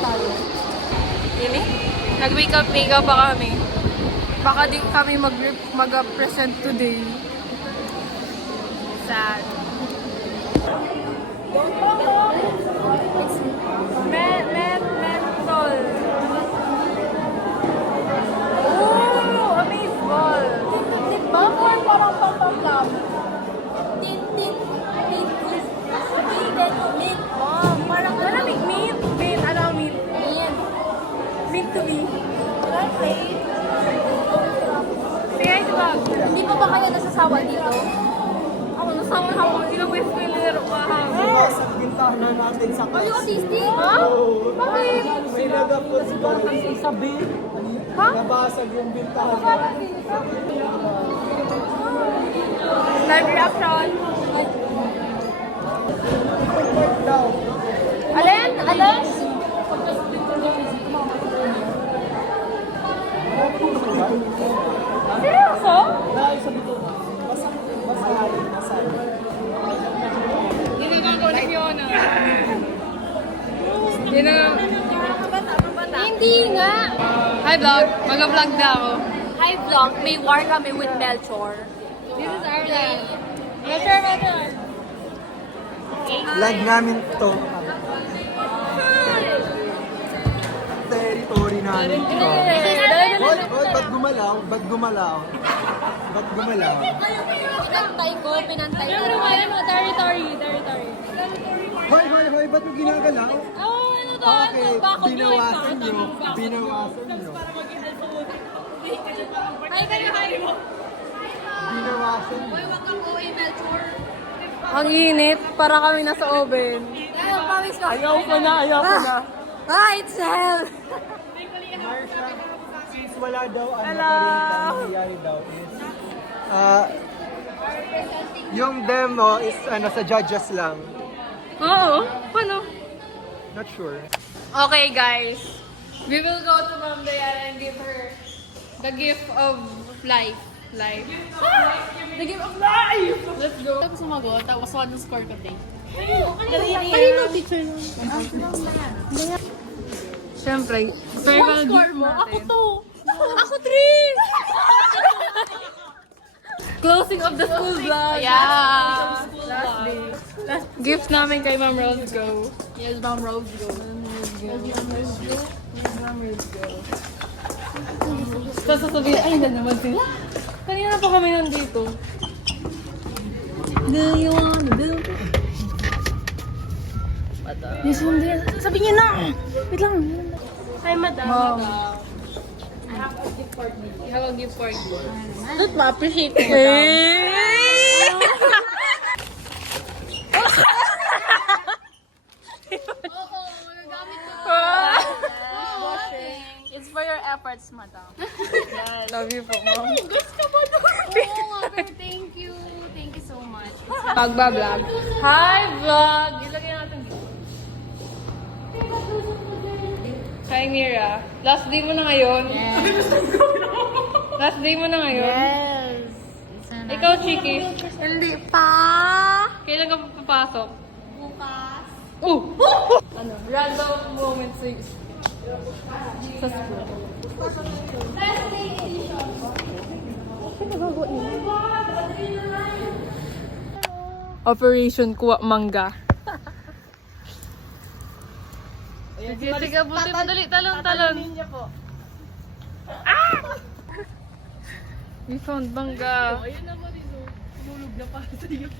tayo. Ini? Nag-makeup pa kami. Baka di kami mag-present today. Sad. Mentol. Oh, amaze ball. Diba? Parang pampaplam. Tin. Oh, parang Malamig mint. Mint, ano ang mint? Mint to me. Okay. Sige, diba? Hindi pa ba kayo nasasawa dito? Ako, nasawa na ako. Hindi na pwede nilaro pa ako. Sa bintahan natin sa Are you autistic? Ha? Bakit? Sinagapot si Bani sabi. Ha? Nabasag yung bintahan. Live reaction. Report daw. Alin? Alin? Seryoso? Dahil sabi ko, masali. Hindi na gagawin ni Fiona. Hindi na... Hindi nga. Hi vlog, mag-vlog na ako. Hi vlog, may war kami with Melchor. This is our life. Melchor. Lag namin to. Territory namin to. Hoy, ba't gumalaw? Ba't gumalaw? Ba't gumalaw? Pinantay ko. Ano, territory. Hoy, ba't mo ginagalaw? Oh, ano to? Okay, Bakod binawasan nyo. Binawasan nyo. Hi kayo, hi mo. Binawasan nyo. Huwag kang OA, Melchor. Ang init, para kami nasa oven. Ayaw, pawis ka. Ayaw ko na. Ah, it's hell! Marsha, since wala daw Hello. nangyayari daw is yung demo is sa judges lang. Oo, paano? Not sure. Okay guys, we will go to Ma'am Diana and give her the gift of life. The gift of life! Let's go. Ako sumagot, tapos one score ko din. Kanino teacher nun? Siyempre, farewell Score gift mo? natin. Ako to. Ako 3! Closing of the school vlog. Yeah. Last day. Gift namin kay Ma'am Rose Go. Yes, Ma'am Rose, go. Tapos sasabihin, ay, na naman sila. Kanina pa kami nandito. Do you wanna do? Yes, hindi. Sabi niya na. Wait lang. Hi, madam. Mom. I have a gift for you. I have a gift for you. Ba't ma-appreciate ko, Oo, magagamit ko. It's for your efforts, madam. Love you po, Mom. Gusto mo doon? Oo nga, pero thank you. Thank you so much. Magbablog. Hi, vlog! Ilagay natin dito. Hi, Mira. Last day mo na ngayon. Last day mo na ngayon. Yes. Ikaw, Chiki. Hindi pa. Kailan ka papasok? Bukas. Ano? Random moment sa school. Operation Kuha Mangga. Sige, buti madali. Talon. We found mangga. Ayun naman ito. Tulog na para sa iyo.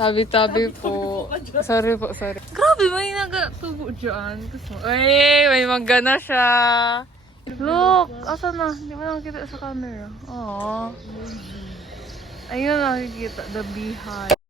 Tabi-tabi po. Sorry po. Grabe, may nagatubo dyan. Ay, may mangga na siya. Look! Asa na? Hindi mo nakikita sa camera. Aww. Ayun, nakikita. The beehive.